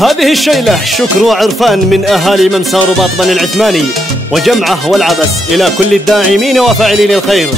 هذه الشيلة شكر وعرفان من أهالي ممسى رباط بني العثماني وجمعه والعبس إلى كل الداعمين وفاعلين الخير.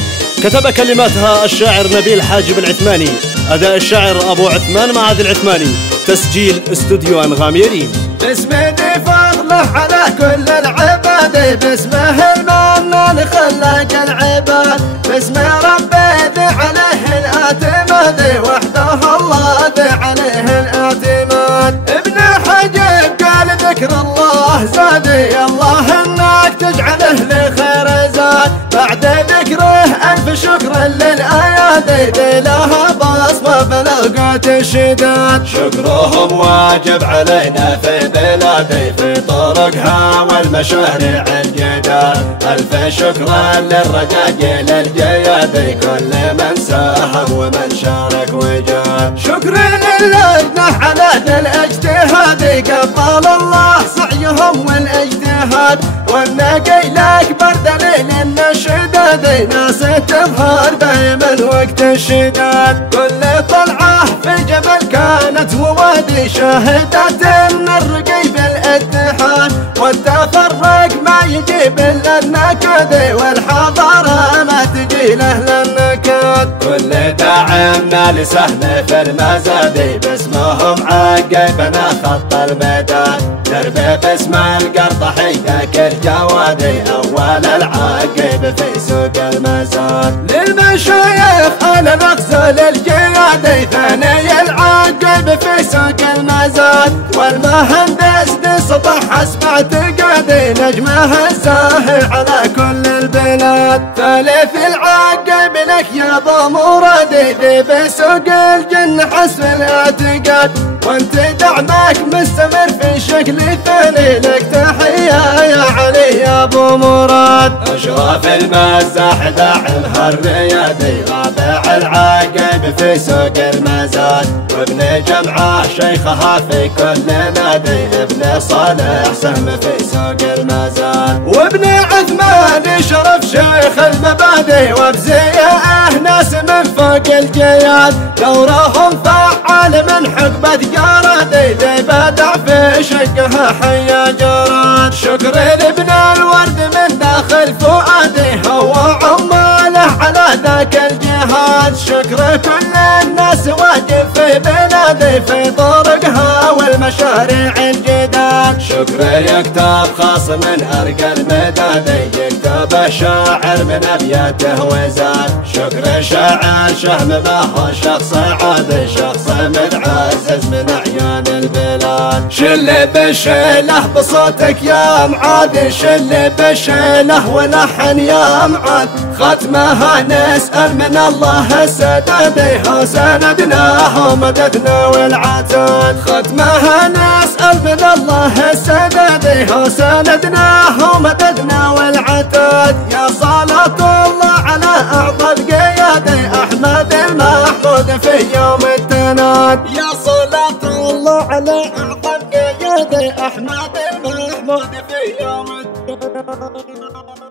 كتب كلماتها الشاعر نبيل حاجب العثماني، أداء الشاعر أبو عثمان معاذ العثماني، تسجيل استوديو أنغام يريم. باسمه فضله على كل العباد، باسمه المنان خلق العباد، باسمه ربي ذي عليه الاعتماد، وحده الله ذي عليه الاعتماد. ابن حجب قال ذكر الله زادي، الله انك تجعله لخير زاد، بعد ذكره الف شكر للايادي، ذي لها بصمه بلغت الشداد. شكرهم واجب علينا في بلادي، في طرقها والمشاريع الجداد، الف شكر للرجاجيل الجيادي، كل من ساهم ومن شارك وجاد. شكر للجنة على الاجتهاد، قبل الله سعيهم والاجتهاد، والنقي الاكبر دليل ان الشداد ناس تظهر دائما وقت الشداد. كل طلعه في جبل كانت ووادي، شاهدت ان الرقي بالاتحاد، والتفرق ما يجيب الا النكد، والحضاره ما تجي له النكد. كل داعمنا لسهم في المزاد، باسمهم عقبنا خط الميدان، درب باسم القرطحيه كالجوادي، اول العقب في سوق المزاد. للمشايخ انا نغزل الجيادي، ثاني العقب في سوق المزاد، والمهندس دي سطح حسب اعتقادي، نجمه الزاهي على كل البلاد. ثالث العقب لك يا ابو مرادي، ذي بسوق الجن حسب الاعتقاد، وانت دعمك مستمر في شكل ثاني، لك تحيه يا علي يا ابو مراد. اشرف المزاح داعمها الريادي، رابع العقب في سوق المزاد، وابن جمعه شيخها في كل نادي، ابن صالح سهم في سوق المزاد، وابن عثمان شرف شيخ المبادئ، وبزيئه ناس من فوق الجياد، دورهم فعال من حقبه جرادي، ذي بدع في شقها حيا جراد. شكر لابن الورد من داخل فؤادي، هو عماله على ذاك الجهاد، شكر كل الناس واجب في بلادي، في طرقها والمشاريع الجداد. شكر يكتب خاص من ارقى المدادي، يكتب الشاعر من ابياته وزاد، شكر شاعر شهم ما هو شخص عادي، شخص متعزز من اعيان البلاد. شل بشيله بصوتك يا معاد، شل بشيله ولحن يا معاد، ختمها نسأل من الله السداد، هو سندناه ومددنا والعتاد. ختمها نسأل من الله السداد، هو سندناه ومددنا والعتاد. يا صلاة الله على أعظم قيادي، أحمد المحمود في يوم التناد. يا صلاة الله على أعظم قيادي، أحمد المحمود في يوم التناد.